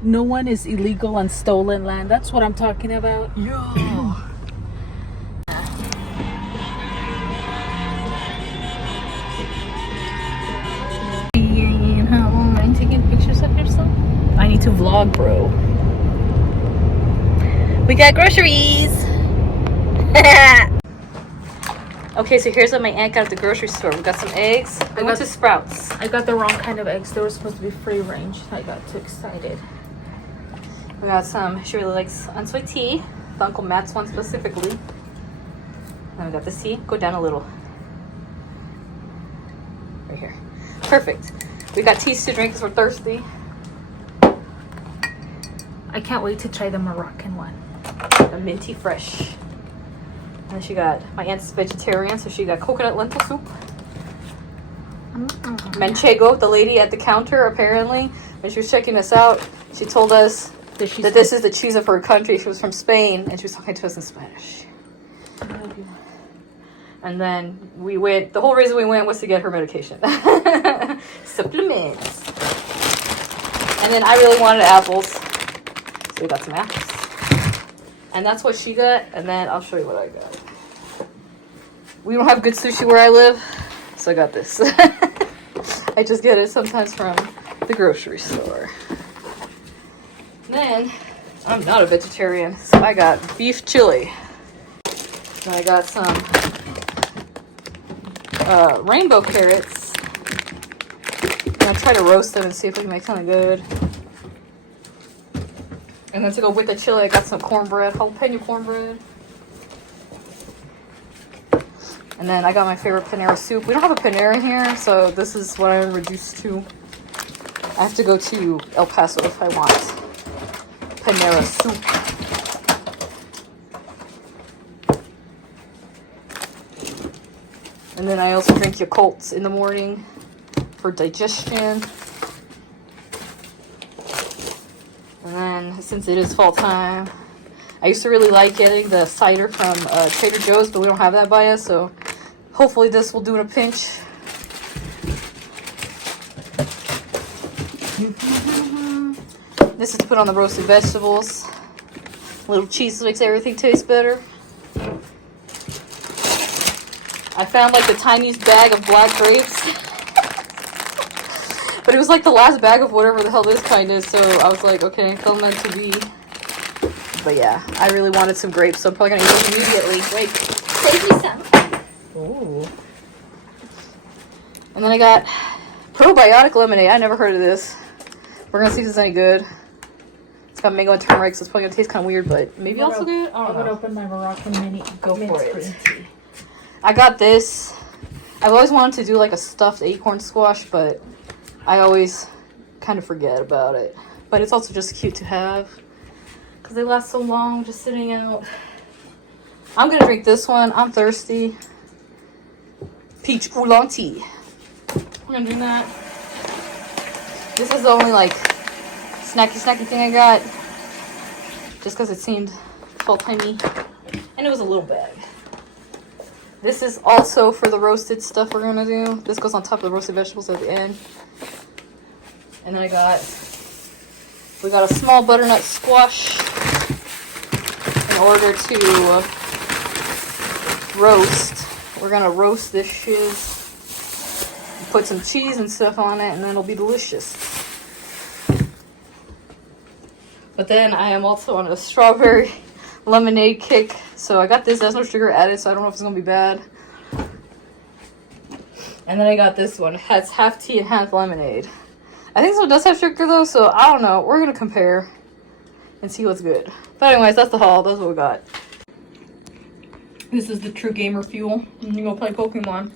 No one is illegal on stolen land. That's what I'm talking about. Yo. I'm taking pictures of yourself. I need to vlog, bro. We got groceries. Okay, so here's what my aunt got at the grocery store. We got some eggs. I went to Sprouts. I got the wrong kind of eggs. They were supposed to be free range. I got too excited. We got some. She really likes unsweet tea. The Uncle Matt's one specifically. Then we got this tea. Go down a little. Right here. Perfect. We got teas to drink because we're thirsty. I can't wait to try the Moroccan one. The minty fresh. And then she got, my aunt's vegetarian, so she got coconut lentil soup. Manchego, the lady at the counter, apparently, when she was checking us out, she told us that this is the cheese of her country. She was from Spain, and she was talking to us in Spanish. And then we went, the whole reason we went was to get her medication. Supplements. And then I really wanted apples, so we got some apples. And that's what she got, and then I'll show you what I got. We don't have good sushi where I live, so I got this. I just get it sometimes from the grocery store. Then, I'm not a vegetarian, so I got beef chili. And I got some rainbow carrots. I'm gonna try to roast them and see if we can make something good. And then to go with the chili, I got some cornbread, jalapeno cornbread. And then I got my favorite Panera soup. We don't have a Panera here, so this is what I'm reduced to. I have to go to El Paso if I want Panera soup. And then I also drink Yakults in the morning for digestion. And then, since it is fall time, I used to really like getting the cider from Trader Joe's, but we don't have that by us, so hopefully this will do in a pinch. This is to put on the roasted vegetables. A little cheese makes everything taste better. I found like the tiniest bag of black grapes. But it was like the last bag of whatever the hell this kind is, so I was like, okay, felt meant to be. But yeah, I really wanted some grapes, so I'm probably gonna eat those immediately. Wait, save me some. Ooh. And then I got probiotic lemonade. I never heard of this. We're gonna see if it's any good. It's got mango and turmeric, so it's probably gonna taste kind of weird, but maybe also good. I'm gonna open my Moroccan mini. Go for it. I got this. I've always wanted to do like a stuffed acorn squash, but I always kind of forget about it. But it's also just cute to have because they last so long just sitting out. I'm gonna drink this one. I'm thirsty. Peach oolong tea. I'm gonna do that. This is the only like snacky thing I got, just because it seemed full-timey, and it was a little bag. This is also for the roasted stuff we're gonna do. This goes on top of the roasted vegetables at the end. And then we got a small butternut squash in order to roast. We're gonna roast this shiz, put some cheese and stuff on it, and then it'll be delicious. But then I am also on a strawberry lemonade kick. So I got this. There's no sugar added, so I don't know if it's gonna be bad. And then I got this one. It has half tea and half lemonade. I think this one does have sugar though, so I don't know. We're gonna compare and see what's good. But anyways, that's the haul. That's what we got. This is the True Gamer Fuel. And you go play Pokemon.